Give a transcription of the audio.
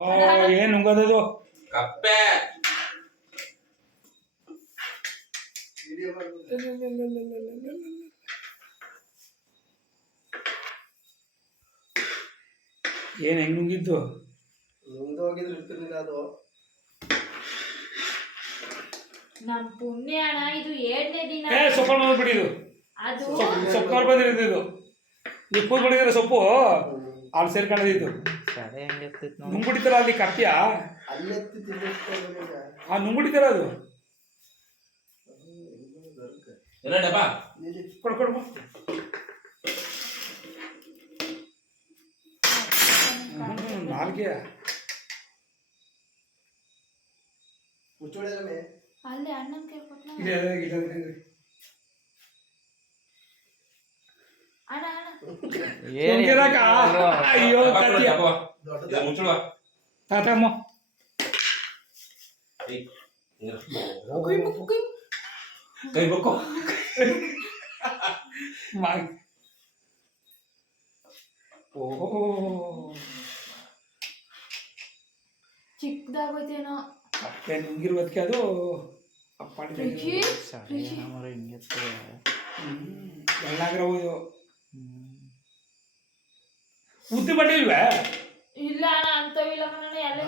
ಏನ್ ನುಂಗದದು ಕಪ್ಪೆ ಏನ್ ಹೆಂಗ್ ನುಂಗಿದ್ದು ಹೋಗಿದ್ರೆ ಇರ್ತಿರ್ಲಿಲ್ಲ ಅದು. ನಮ್ ಪುಣ್ಯ ಅಣ್ಣ, ಇದು 7ನೇ ದಿನ. ಸೊಪ್ಪು ನೋಡ್ಬಿಡಿ ಇದು ಅದು ಸೊಪ್ಪು ಬಂದಿರೋದು ಇದು ನೀವು ಕೂದ್ ಬಿಡಿದ್ರೆ ಸೊಪ್ಪು ಅಲ್ಲಿ ಸೇರ್ಕೊಂಡಿದ್ದು ನುಂಗ್ಬಿಡಿತಾರ ಅಲ್ಲಿ ಕಪ್ಪಿಯ ಅಲ್ಲೆತ್ತಿ ಆ ನುಂಗ್ಬಿಡಿತಾರ ಅದು ಎಲ್ಲ ಡಬ್ಬ ಕೊಡ್ಕೊಡ್ಬ ನಾಲ್ಗೆ ಮುಚ್ಚೋಳೆ ಅಲ್ಲಿ ಅಣ್ಣನ್ ಕೇಳ್ಕೊಟ್ಲ. ಇದೆ ಅಣ್ಣ ಅಣ್ಣ ಅಯ್ಯೋ ಕತ್ತಿಯ ಮುಚ್ಚುವ ತಾತಮ್ಮ ಕೈ ಬಕ್ಕೋ ಚಿಕ್ಕದಾಗೋಯ್ತೇನೋ. ಅಪ್ಪೆ ನುಂಗಿರ್ಬೋದಕ್ಕೆ ಅದು ಅಪ್ಪಾಡಿ ಎಲ್ಲಾಗ್ರ ಹೋಯ್ದು ಉದ್ದಿ ಬಟ್ಟೆ ಇಲ್ವೇ ಇಲ್ಲ ಅಣ್ಣ, ಅಂತವಿಲ್ಲ ಕಣ ಎಲ್ಲ